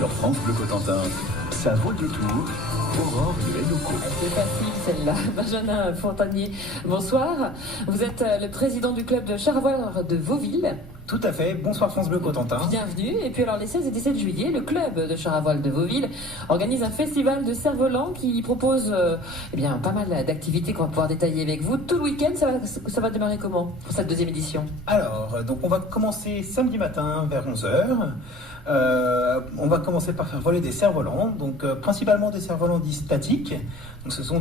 Sur France Bleu Cotentin, ça vaut le détour. Aurore de Hénoco. C'est facile celle-là. Benjamin Fontanier, bonsoir. Vous êtes le président du club de char à voile de Vauville. Tout à fait, bonsoir France Bleu Cotentin. Bienvenue. Et puis alors les 16 et 17 juillet, le club de char à voile de Vauville organise un festival de cerfs-volants qui propose pas mal d'activités qu'on va pouvoir détailler avec vous. Tout le week-end, ça va démarrer comment pour cette deuxième édition? Alors, donc on va commencer samedi matin vers 11h. On va commencer par faire voler des cerfs-volants, donc principalement des cerfs-volants dits statiques. Donc ce sont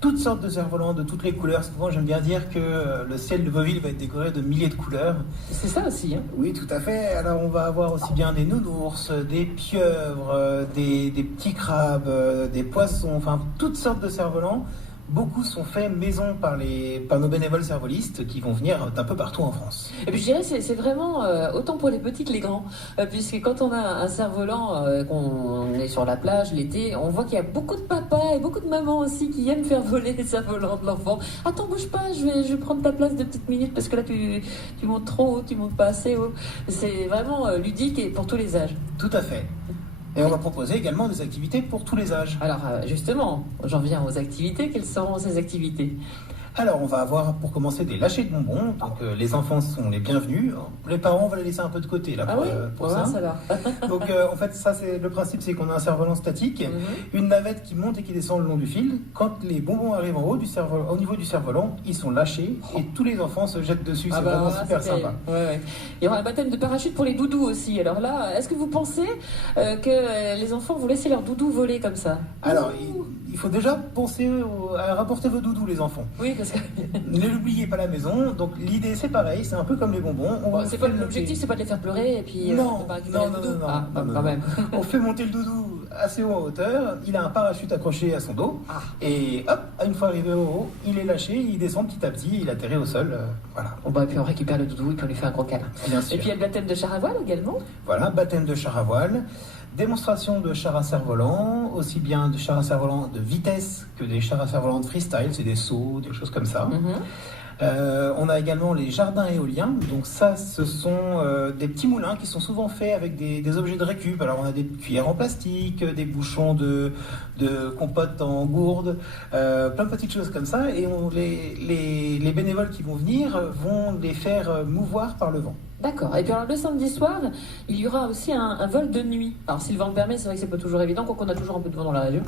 toutes sortes de cerfs-volants de toutes les couleurs. Souvent j'aime bien dire que le ciel de Vauville va être décoré de milliers de couleurs. C'est ça aussi, hein? Oui, tout à fait. Alors on va avoir aussi bien des nounours, des pieuvres, des petits crabes, des poissons, enfin toutes sortes de cerfs-volants. Beaucoup sont faits maison par nos bénévoles cervolistes qui vont venir d'un peu partout en France. Et puis je dirais c'est vraiment autant pour les petits que les grands, puisque quand on a un cerf-volant, qu'on est sur la plage l'été, on voit qu'il y a beaucoup de papas et beaucoup de mamans aussi qui aiment faire voler les cerfs-volants de l'enfant. Attends, bouge pas, je vais prendre ta place de petites minutes parce que là tu montes trop haut, tu montes pas assez haut. C'est vraiment ludique et pour tous les âges. Tout à fait. Et on va proposer également des activités pour tous les âges. Alors justement, j'en viens aux activités. Quelles seront ces activités ? Alors on va avoir pour commencer des lâchers de bonbons, donc les enfants sont les bienvenus. Les parents on va les laisser un peu de côté là pour ça. Donc en fait ça c'est le principe, c'est qu'on a un cerf-volant statique, une navette qui monte et qui descend le long du fil. Quand les bonbons arrivent en haut au niveau du cerf-volant, ils sont lâchés et tous les enfants se jettent dessus. C'est vraiment super sympa. Ouais. Il y aura un baptême de parachute pour les doudous aussi. Alors là, est-ce que vous pensez que les enfants vont laisser leurs doudous voler comme ça ? Alors il faut déjà penser à rapporter vos doudous les enfants. Oui, parce que... Ne l'oubliez pas à la maison. Donc l'idée c'est pareil, c'est un peu comme les bonbons. L'objectif c'est pas de les faire pleurer et puis non, quand même. On fait monter le doudou assez haut en hauteur. Il a un parachute accroché à son dos et hop, une fois arrivé au haut, il est lâché, il descend petit à petit, il atterrit au sol. Voilà. Et puis on récupère le doudou et puis on lui fait un gros câlin. Bien sûr. Et puis il y a le baptême de char à voile également. Voilà, baptême de char à voile. Démonstration de chars à cerf-volant, aussi bien de chars à cerf-volant de vitesse que des chars à cerf-volant de freestyle, c'est des sauts, des choses comme ça. On a également les jardins éoliens, donc ça ce sont des petits moulins qui sont souvent faits avec des objets de récup. Alors on a des cuillères en plastique, des bouchons de compote en gourde, plein de petites choses comme ça, et les bénévoles qui vont venir vont les faire mouvoir par le vent. D'accord. Et puis alors le samedi soir, il y aura aussi un vol de nuit. Alors si le vent le permet, c'est vrai que c'est pas toujours évident, quoiqu'on a toujours un peu de vent dans la région.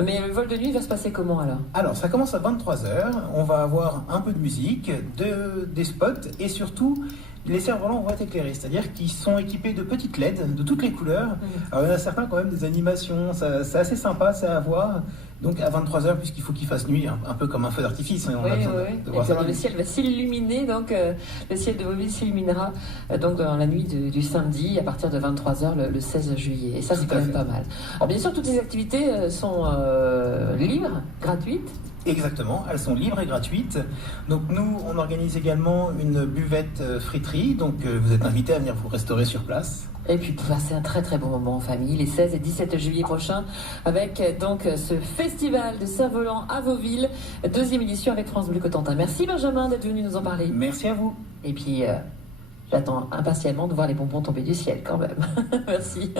Mais le vol de nuit va se passer comment alors ? Alors ça commence à 23h, on va avoir un peu de musique, des spots et surtout les cerfs-volants vont être éclairés, c'est-à-dire qu'ils sont équipés de petites LED de toutes les couleurs. Alors il y en a certains quand même des animations, c'est assez sympa, c'est à voir. Donc à 23h, puisqu'il faut qu'il fasse nuit, un peu comme un feu d'artifice. On a besoin de voir ça. Le ciel va s'illuminer, donc le ciel de Vauville s'illuminera donc dans la nuit du samedi à partir de 23h le 16 juillet. Et ça c'est quand même pas mal. Alors bien sûr, toutes ces activités sont libres, gratuites. Exactement, elles sont libres et gratuites. Donc nous, on organise également une buvette friterie, donc vous êtes invités à venir vous restaurer sur place. Et puis pour passer un très très bon moment en famille, les 16 et 17 juillet prochains, avec donc ce festival de cerfs-volants à Vauville, deuxième édition avec France Bleu Cotentin. Merci Benjamin d'être venu nous en parler. Merci à vous. Et puis j'attends impatiemment de voir les bonbons tomber du ciel quand même. Merci.